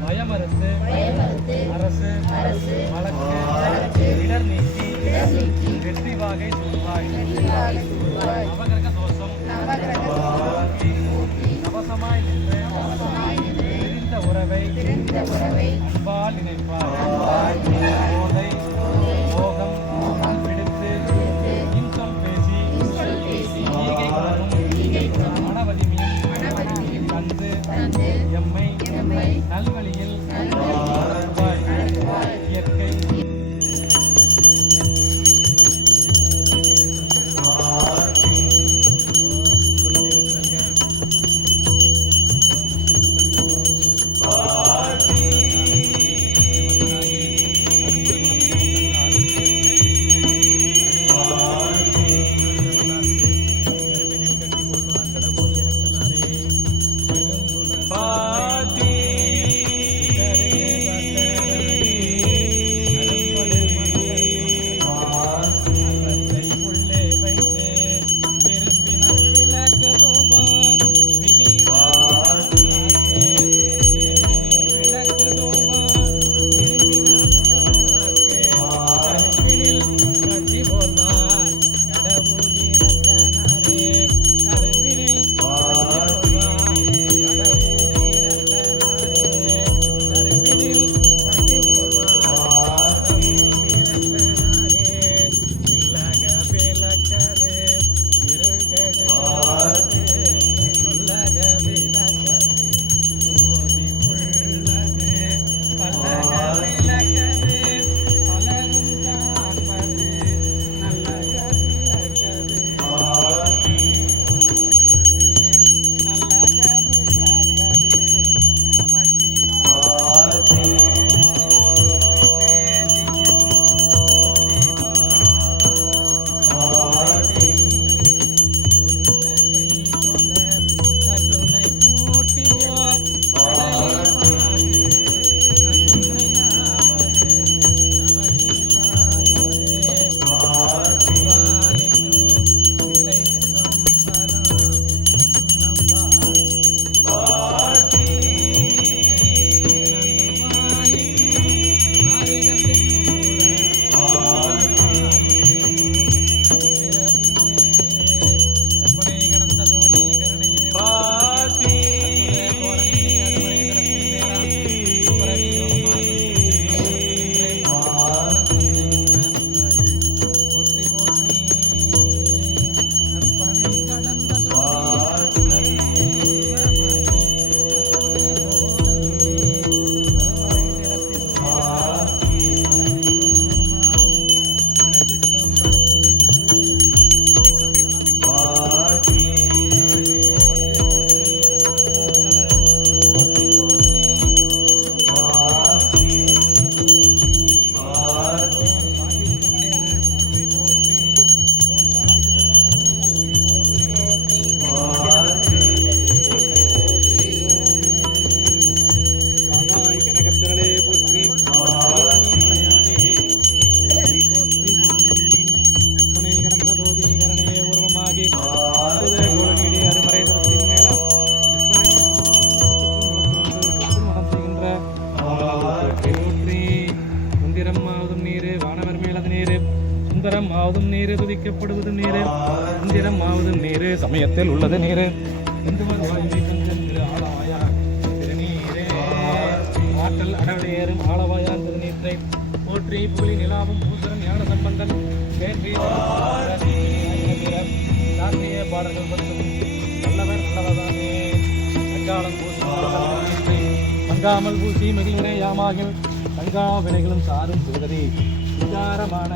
பயமறுத்து அரசு வழக்கு இடர் நீக்கி வெற்றி வாகை சூழ்வாய் நவகிரக தோஷம் நவசமாய் நின்று பிரிந்த உறவை அன்பால் நினைப்பார் போதை போகம் பிடித்து இன்சொல் பேசி ஈகை குணமும் மனவலிமையும் தந்து எம்மை நல்வழியில் இயற்கை சுந்தரம் ஆவதும் நீரு துதிக்கப்படுவது நீரு இந்திரம் ஆவதும் நீரு சமயத்தில் உள்ளது நீரு இந்து ஆளாயா ஏறும் ஆளவாயான் திருநீற்றை போற்றி புலி நிலாவும் பூசரம் ஞான சம்பந்தன் சாத்திய பாடல்கள் பற்றும் நல்லவர் நல்லவதானே அஞ்சாலம் பூசி மங்காமல் பூசி மிகிலே யாமாகில் தங்கா வினைகளும் சாரும் சுகதி விசாரமான